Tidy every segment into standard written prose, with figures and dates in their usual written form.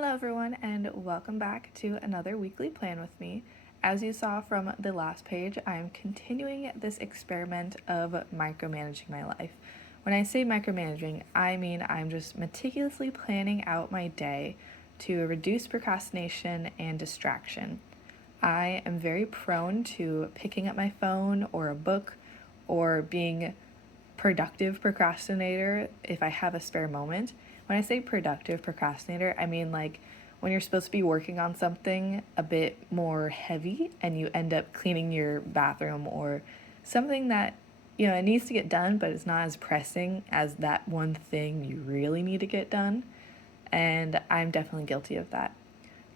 Hello, everyone, and welcome back to another weekly plan with me. As you saw from the last page, I'm continuing this experiment of micromanaging my life. When I say micromanaging, I mean I'm just meticulously planning out my day to reduce procrastination and distraction. I am very prone to picking up my phone or a book or being productive procrastinator if I have a spare moment. When I say productive procrastinator, I mean like when you're supposed to be working on something a bit more heavy and you end up cleaning your bathroom or something that it needs to get done, but it's not as pressing as that one thing you really need to get done. And I'm definitely guilty of that.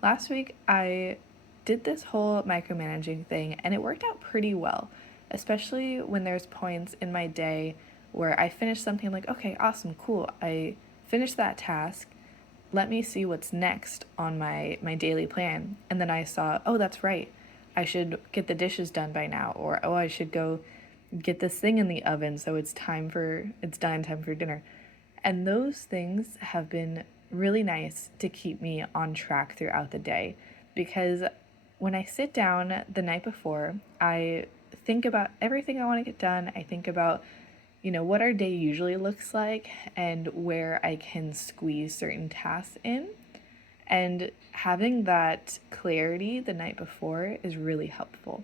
Last week, I did this whole micromanaging thing and it worked out pretty well, especially when there's points in my day where I finish something, I'm like, okay, awesome, cool. I finished that task. Let me see what's next on my daily plan. And then I saw, oh, that's right. I should get the dishes done by now, or oh, I should go get this thing in the oven so it's time for dinner. And those things have been really nice to keep me on track throughout the day because when I sit down the night before, I think about everything I want to get done. I think about, what our day usually looks like and where I can squeeze certain tasks in. And having that clarity the night before is really helpful.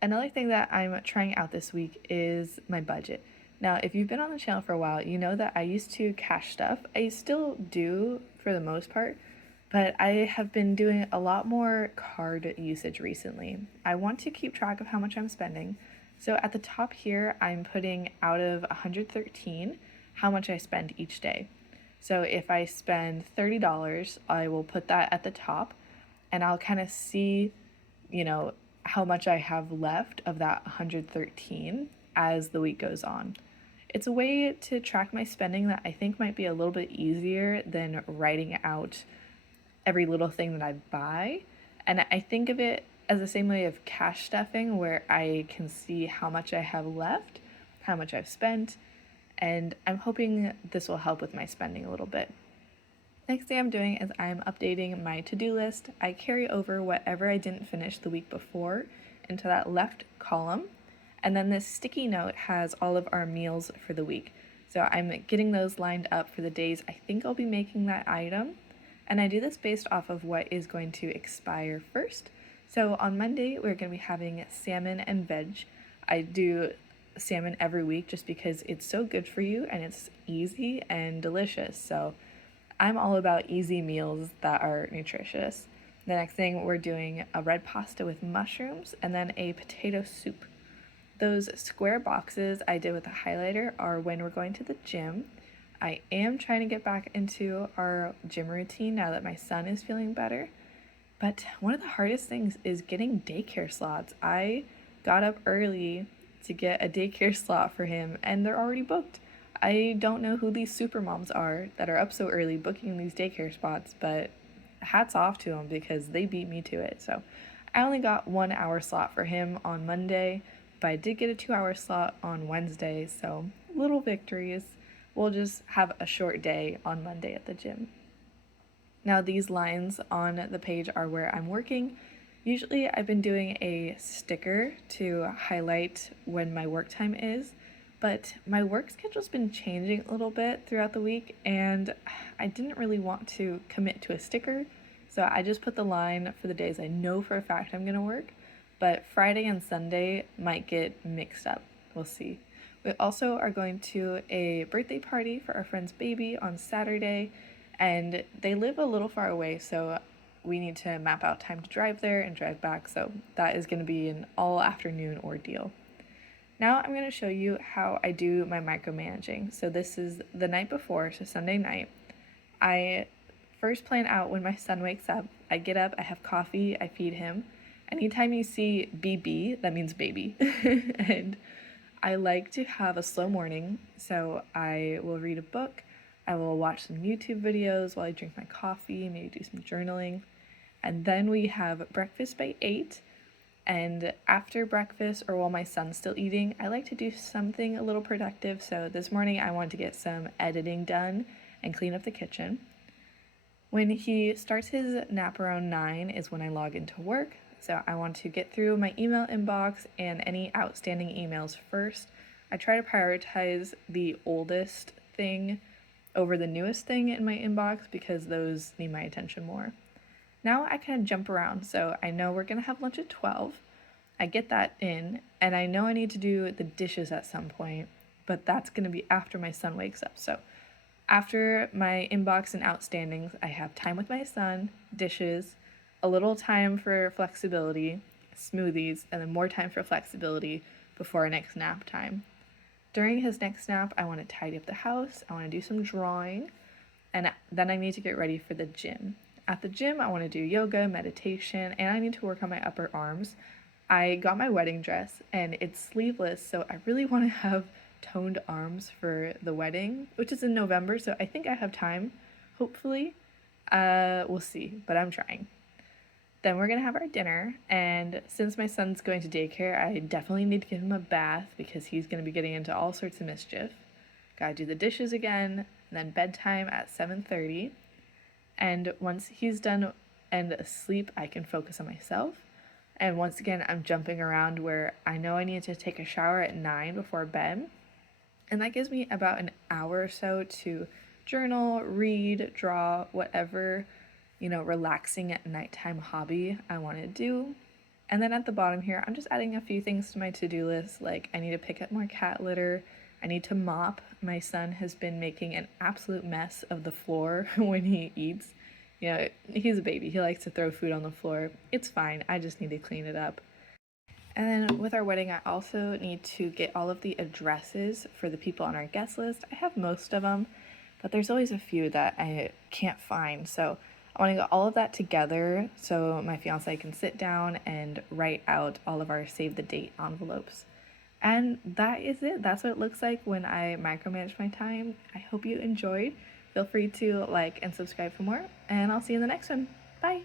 Another thing that I'm trying out this week is my budget. Now, if you've been on the channel for a while, you know that I used to cash stuff. I still do for the most part, but I have been doing a lot more card usage recently. I want to keep track of how much I'm spending. So at the top here, I'm putting out of 113 how much I spend each day. So if I spend $30, I will put that at the top and I'll kind of see, you know, how much I have left of that 113 as the week goes on. It's a way to track my spending that I think might be a little bit easier than writing out every little thing that I buy. And I think of it as the same way of cash stuffing, where I can see how much I have left, how much I've spent, and I'm hoping this will help with my spending a little bit. Next thing I'm doing is I'm updating my to-do list. I carry over whatever I didn't finish the week before into that left column. And then this sticky note has all of our meals for the week. So I'm getting those lined up for the days I think I'll be making that item. And I do this based off of what is going to expire first. So on Monday, we're going to be having salmon and veg. I do salmon every week just because it's so good for you and it's easy and delicious. So I'm all about easy meals that are nutritious. The next thing, we're doing a red pasta with mushrooms and then a potato soup. Those square boxes I did with a highlighter are when we're going to the gym. I am trying to get back into our gym routine now that my son is feeling better. But one of the hardest things is getting daycare slots. I got up early to get a daycare slot for him and they're already booked. I don't know who these super moms are that are up so early booking these daycare spots, but hats off to them because they beat me to it. So I only got 1 hour slot for him on Monday, but I did get a 2 hour slot on Wednesday. So little victories. We'll just have a short day on Monday at the gym. Now these lines on the page are where I'm working. Usually I've been doing a sticker to highlight when my work time is, but my work schedule's been changing a little bit throughout the week and I didn't really want to commit to a sticker. So I just put the line for the days I know for a fact I'm gonna work, but Friday and Sunday might get mixed up. We'll see. We also are going to a birthday party for our friend's baby on Saturday, and they live a little far away, so we need to map out time to drive there and drive back, so that is going to be an all afternoon ordeal. Now I'm going to show you how I do my micromanaging. So this is the night before, so Sunday night. I first plan out when my son wakes up. I get up, I have coffee, I feed him. Anytime you see BB, that means baby. And I like to have a slow morning, so I will read a book, I will watch some YouTube videos while I drink my coffee, maybe do some journaling. And then we have breakfast by 8. And after breakfast, or while my son's still eating, I like to do something a little productive. So this morning I wanted to get some editing done and clean up the kitchen. When he starts his nap around 9 is when I log into work. So I want to get through my email inbox and any outstanding emails first. I try to prioritize the oldest thing over the newest thing in my inbox because those need my attention more. Now I kind of jump around. So I know we're going to have lunch at 12. I get that in, and I know I need to do the dishes at some point, but that's going to be after my son wakes up. So after my inbox and outstandings, I have time with my son, dishes, a little time for flexibility, smoothies, and then more time for flexibility before our next nap time. During his next nap, I want to tidy up the house, I want to do some drawing, and then I need to get ready for the gym. At the gym, I want to do yoga, meditation, and I need to work on my upper arms. I got my wedding dress and it's sleeveless, so I really want to have toned arms for the wedding, which is in November, so I think I have time, hopefully. We'll see, but I'm trying. Then we're gonna have our dinner, and since my son's going to daycare, I definitely need to give him a bath because he's gonna be getting into all sorts of mischief. Gotta do the dishes again, and then bedtime at 7:30. And once he's done and asleep, I can focus on myself. And once again, I'm jumping around where I know I need to take a shower at 9 before bed. And that gives me about an hour or so to journal, read, draw, whatever, relaxing at nighttime hobby I want to do. And then at the bottom here, I'm just adding a few things to my to-do list, like I need to pick up more cat litter, I need to mop. My son has been making an absolute mess of the floor when he eats. He's a baby. He likes to throw food on the floor. It's fine. I just need to clean it up. And then with our wedding, I also need to get all of the addresses for the people on our guest list. I have most of them, but there's always a few that I can't find. So I want to get all of that together so my fiance can sit down and write out all of our save the date envelopes. And that is it. That's what it looks like when I micromanage my time. I hope you enjoyed. Feel free to like and subscribe for more, and I'll see you in the next one. Bye.